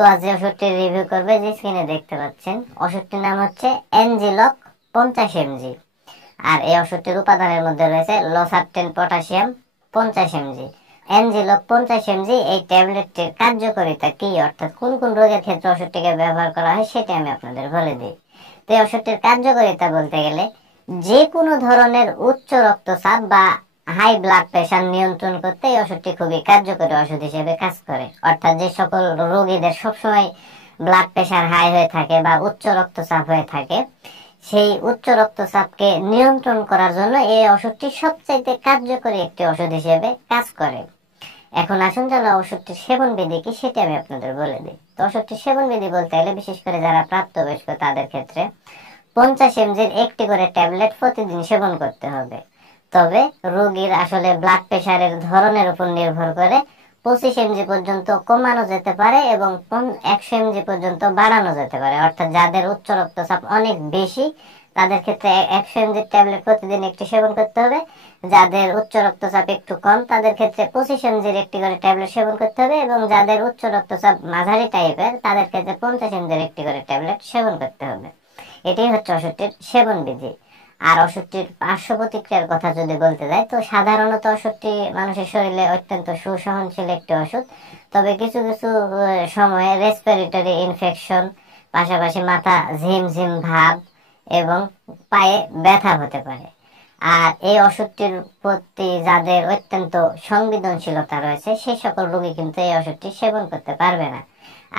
তো আজ যে ওষুধটির রিভিউ করবে যে স্ক্রিনে দেখতে পাচ্ছেন, ওষুধটির নাম হচ্ছে এনজিলক 50 mg। আর এই ওষুধটির উপাদানের মধ্যে রয়েছে লোসার্টেন পটাশিয়াম 50 mg। এনজিলক 50 mg এই ট্যাবলেটটির কার্যকারিতা কি, অর্থাৎ কোন কোন রোগের ক্ষেত্রে ওষুধটিকে ব্যবহার করা হয় সেটি আমি আপনাদের বলে দিই। তো এই ওষুধটির কার্যকারিতা বলতে গেলে যে কোনো ধরনের উচ্চ রক্তচাপ বা হাই ব্লাড প্রেশার নিয়ন্ত্রণ করতে এই ওষুধটি খুবই কার্যকরী ওষুধ হিসেবে কাজ করে। অর্থাৎ যে সকল রোগীদের সবসময় ব্লাড প্রেশার হাই হয়ে থাকে বা উচ্চ রক্তচাপ হয়ে থাকে, সেই উচ্চ রক্তচাপকে নিয়ন্ত্রণ করার জন্য এই ওষুধটি সবচাইতে কার্যকরী একটি ওষুধ হিসেবে কাজ করে। এখন আসুন তাহলে ওষুধটির সেবন বিধি কি সেটি আমি আপনাদের বলে দিই। তো ওষুধটির সেবন বিধি বলতে গেলে বিশেষ করে যারা প্রাপ্তবয়স্ক তাদের ক্ষেত্রে 50 mg একটি করে ট্যাবলেট প্রতিদিন সেবন করতে হবে। তবে রোগীর আসলে ব্লাড প্রেশারের ধরনের উপর নির্ভর করে 25 mg পর্যন্ত কমানো যেতে পারে এবং 100 mg পর্যন্ত বাড়ানো যেতে পারে। অর্থাৎ যাদের উচ্চ রক্তচাপ অনেক বেশি তাদের ক্ষেত্রে 100 mg ট্যাবলেট প্রতিদিন একটি সেবন করতে হবে। যাদের উচ্চ রক্তচাপ একটু কম তাদের ক্ষেত্রে 25 mg একটি করে ট্যাবলেট সেবন করতে হবে এবং যাদের উচ্চ রক্তচাপ মাঝারি টাইপের তাদের ক্ষেত্রে 50 mg একটি করে ট্যাবলেট সেবন করতে হবে। এটাই হচ্ছে ওষুধটির সেবন বিধি। আর ওষুধটির পার্শ্ব প্রতিক্রিয়ার কথা যদি বলতে যাই, তো সাধারণত ওষুধটি মানুষের শরীরে অত্যন্ত সুসহনশীল একটি ওষুধ। তবে কিছু কিছু সময়ে রেসপিরেটরি ইনফেকশন, পাশাপাশি মাথা ঝিমঝিম ভাব এবং পায়ে ব্যথা হতে পারে। আর এই ওষুধটির প্রতি যাদের অত্যন্ত সংবেদনশীলতা রয়েছে সেই সকল রোগী কিন্তু এই ওষুধটি সেবন করতে পারবে না।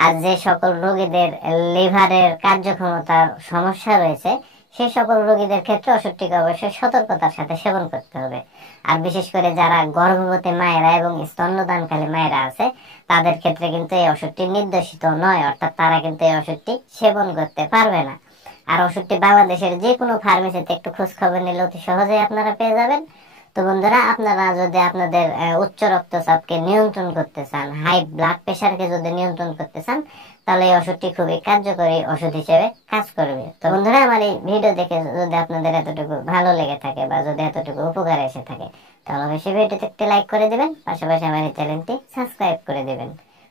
আর যে সকল রোগীদের লিভারের কার্যক্ষমতার সমস্যা রয়েছে সেই সকল রোগীদের ক্ষেত্রে ওষুধটিকে অবশ্যই সতর্কতার সাথে সেবন করতে হবে। আর বিশেষ করে যারা গর্ভবতী মায়েরা এবং স্তন্যদানকারী মায়েরা আছে তাদের ক্ষেত্রে কিন্তু এই ওষুধটি নির্দেশিত নয়, অর্থাৎ তারা কিন্তু এই ওষুধটি সেবন করতে পারবে না। আর ওষুধটি বাংলাদেশের যে কোনো ফার্মেসিতে একটু খোঁজ খবর নিলে অতি সহজেই আপনারা পেয়ে যাবেন। তো বন্ধুরা, আপনারা যদি আপনাদের উচ্চ রক্তচাপকে নিয়ন্ত্রণ করতে চান, হাই ব্লাড প্রেশারকে যদি নিয়ন্ত্রণ করতে চান, তাহলে এই ওষুধটি খুবই কার্যকরী ওষুধ হিসেবে কাজ করবে। তো বন্ধুরা, আমার এই ভিডিও দেখে যদি আপনাদের এতটুকু ভালো লেগে থাকে বা যদি এতটুকু উপকার এসে থাকে তাহলে অবশ্যই ভিডিওতে একটি লাইক করে দিবেন, পাশাপাশি আমার এই চ্যানেলটি সাবস্ক্রাইব করে দিবেন।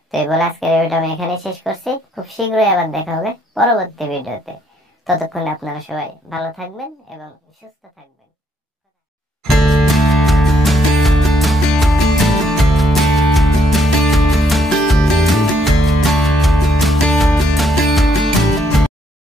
তো এই বলে আজকের ভিডিওটা আমি এখানেই শেষ করছি। খুব শীঘ্রই আবার দেখা হবে পরবর্তী ভিডিওতে। ততক্ষণে আপনারা সবাই ভালো থাকবেন এবং সুস্থ থাকবেন।